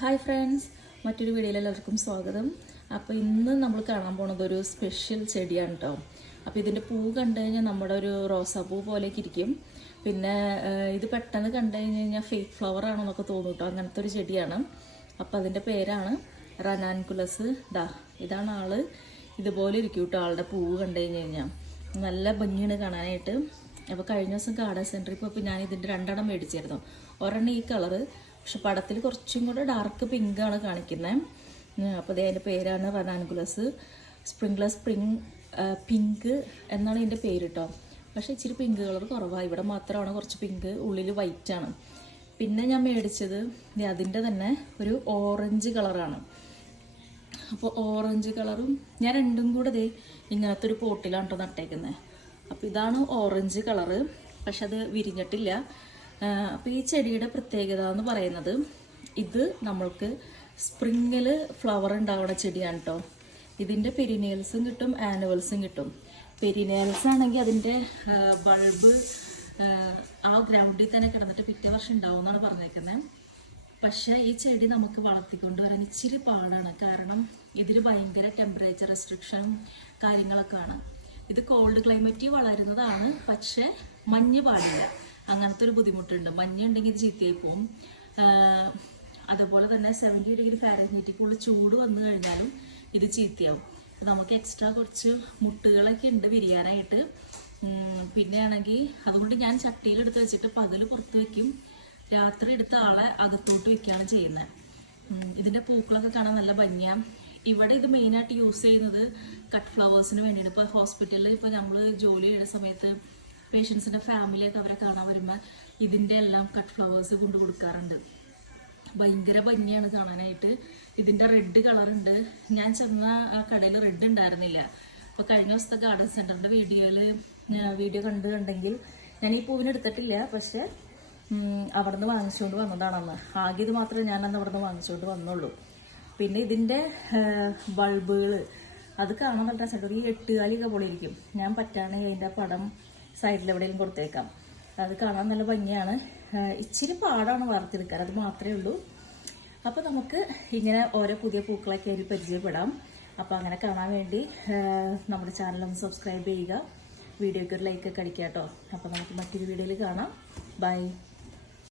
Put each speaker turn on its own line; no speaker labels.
Hi friends. മറ്റൊരു വീഡിയോയിൽ എല്ലാവർക്കും സ്വാഗതം. അപ്പോൾ ഇന്ന് നമ്മൾ കാണാൻ പോണത് ഒരു സ്പെഷ്യൽ ചെടിയാണ് കേട്ടോ അപ്പോൾ ഇതിന്റെ പൂ കണ്ടു കഴിഞ്ഞാൽ നമ്മുടെ ഒരു റോസാപ്പൂ പോലെയൊക്കെ ഇരിക്കും. പിന്നെ ഇത് പെട്ടെന്ന് കണ്ടു കഴിഞ്ഞ് കഴിഞ്ഞാൽ ഫേക്ക് ഫ്ലവർ ആണെന്നൊക്കെ തോന്നും കേട്ടോ അങ്ങനത്തെ ഒരു ചെടിയാണ്. അപ്പോൾ അതിന്റെ പേരാണ് റനാൻകുലസ് ദാ ഇതാണ് ആൾ. ഇതുപോലെ ഇരിക്കും കേട്ടോ ആളുടെ പൂവ് കണ്ടു കഴിഞ്ഞ് കഴിഞ്ഞാൽ. നല്ല ഭംഗിയാണ് കാണാനായിട്ട്. അപ്പോൾ കഴിഞ്ഞ ദിവസം ഗാർഡൻ സെന്ററിൽ പോയപ്പോൾ ഞാൻ ഇതിന്റെ രണ്ടെണ്ണം മേടിച്ചിരുന്നു. ഒരെണ്ണം ഈ കളറ് പക്ഷെ പടത്തിൽ കുറച്ചും കൂടെ ഡാർക്ക് പിങ്ക് ആണ് കാണിക്കുന്നത് അപ്പോൾ ഇത് അതിന്റെ പേരാണ് റനാൻകുലസ് സ്പ്രിംഗ്ലർ സ്പ്രിങ് പിങ്ക് എന്നാണ് ഇതിന്റെ പേര് കേട്ടോ പക്ഷേ ഇച്ചിരി പിങ്ക് കളർ കുറവാണ് ഇവിടെ മാത്രമാണ് കുറച്ച് പിങ്ക് ഉള്ളിൽ വൈറ്റ് ആണ്. പിന്നെ ഞാൻ മേടിച്ചത് അതിന്റെ തന്നെ ഒരു ഓറഞ്ച് കളറാണ് അപ്പോൾ ഓറഞ്ച് കളറും ഞാൻ രണ്ടും കൂടെ ദേ ഇങ്ങനത്തെ ഒരു പോട്ടിലാണ് കേട്ടോ നട്ടേക്കുന്നത് അപ്പോൾ ഇതാണ് ഓറഞ്ച് കളറ് പക്ഷെ അത് വിരിഞ്ഞിട്ടില്ല. അപ്പോൾ ഈ ചെടിയുടെ പ്രത്യേകത എന്ന് പറയുന്നത് ഇത് നമ്മൾക്ക് സ്പ്രിങ്ങിൽ ഫ്ലവർ ഉണ്ടാവുന്ന ചെടിയാണ് കേട്ടോ ഇതിന്റെ പെരിനേൽസും കിട്ടും ആനുവൽസും കിട്ടും. പെരിനേൽസ് ആണെങ്കിൽ അതിന്റെ ബൾബ് ആ ഗ്രൗണ്ടിൽ തന്നെ കിടന്നിട്ട് പിറ്റേ വർഷം ഉണ്ടാവും എന്നാണ് പറഞ്ഞേക്കുന്നത് പക്ഷേ ഈ ചെടി നമുക്ക് വളർത്തിക്കൊണ്ട് വരാൻ ഇച്ചിരി പാടാണ്. കാരണം ഇതിൽ ഭയങ്കര ടെമ്പറേച്ചർ റെസ്ട്രിക്ഷനും കാര്യങ്ങളൊക്കെ ആണ് ഇത് കോൾഡ് ക്ലൈമറ്റിൽ വളരുന്നതാണ് പക്ഷേ മഞ്ഞ് പാടില്ല. അങ്ങനത്തെ ഒരു ബുദ്ധിമുട്ടുണ്ട്. മഞ്ഞുണ്ടെങ്കിൽ ഇത് ചീത്തയായി പോവും. അതുപോലെ തന്നെ സെവന്റി ഡിഗ്രി ഫാരൻഹീറ്റിക്കുള്ള ചൂട് വന്നു കഴിഞ്ഞാലും ഇത് ചീത്തയാവും നമുക്ക് എക്സ്ട്രാ കുറച്ച് മുട്ടുകളൊക്കെ ഉണ്ട് വിരിയാനായിട്ട്. പിന്നെയാണെങ്കിൽ അതുകൊണ്ട് ഞാൻ ചട്ടിയിലെടുത്ത് വെച്ചിട്ട് പകൽ പുറത്ത് വെക്കും. രാത്രി എടുത്ത ആളെ അകത്തോട്ട് വെക്കുകയാണ് ചെയ്യുന്നത്. ഇതിന്റെ പൂക്കളൊക്കെ കാണാൻ നല്ല ഭംഗിയാണ് ഇവിടെ ഇത് മെയിനായിട്ട് യൂസ് ചെയ്യുന്നത് കട്ട് ഫ്ലവേഴ്സിന് വേണ്ടിയാണ്. ഇപ്പോൾ ഹോസ്പിറ്റലിൽ ഇപ്പോൾ നമ്മൾ ജോലി ചെയ്യുന്ന സമയത്ത് പേഷ്യൻസിന്റെ ഫാമിലിയൊക്കെ അവരെ കാണാൻ വരുമ്പോൾ ഇതിന്റെ എല്ലാം കട്ട് ഫ്ലവേഴ്സ് കൊണ്ട് കൊടുക്കാറുണ്ട്. ഭയങ്കര ഭംഗിയാണ് കാണാനായിട്ട്. ഇതിന്റെ റെഡ് കളറുണ്ട് ഞാൻ ചെന്ന ആ കടയിൽ റെഡ് ഉണ്ടായിരുന്നില്ല. അപ്പോൾ കഴിഞ്ഞ ദിവസത്തെ ഗാർഡൻ സെന്ററിന്റെ വീഡിയോയിൽ വീഡിയോ കണ്ട് കണ്ടെങ്കിൽ ഞാൻ ഈ പൂവിന് എടുത്തിട്ടില്ല. പക്ഷേ അവിടുന്ന് വാങ്ങിച്ചുകൊണ്ട് വന്നതാണെന്ന്. ആകെ ഇത് മാത്രമേ ഞാൻ അന്ന് അവിടുന്ന് വാങ്ങിച്ചുകൊണ്ട് വന്നുള്ളൂ. പിന്നെ ഇതിന്റെ ബൾബുകൾ അത് കാണാൻ നല്ല രസമുണ്ട് ഈ എട്ടുകാലിയൊക്കെ പോലെ ഇരിക്കും ഞാൻ പറ്റാണെങ്കിൽ അതിന്റെ പടം സൈഡിൽ എവിടെയെങ്കിലും കൊടുത്തേക്കാം. അത് കാണാൻ നല്ല ഭംഗിയാണ്. ഇച്ചിരി പാടാണ് വളർത്തിയെടുക്കാൻ അത് മാത്രമേ ഉള്ളൂ. അപ്പോൾ നമുക്ക് ഇങ്ങനെ ഓരോ പുതിയ പൂക്കളൊക്കെ അതിൽ പരിചയപ്പെടാം. അപ്പോൾ അങ്ങനെ കാണാൻ വേണ്ടി നമ്മുടെ ചാനൽ ഒന്ന് സബ്സ്ക്രൈബ് ചെയ്യുക. വീഡിയോയ്ക്ക് ഒരു ലൈക്ക് ഒക്കെ അടിക്കാം കേട്ടോ. അപ്പോൾ നമുക്ക് മറ്റൊരു വീഡിയോയിൽ കാണാം. ബൈ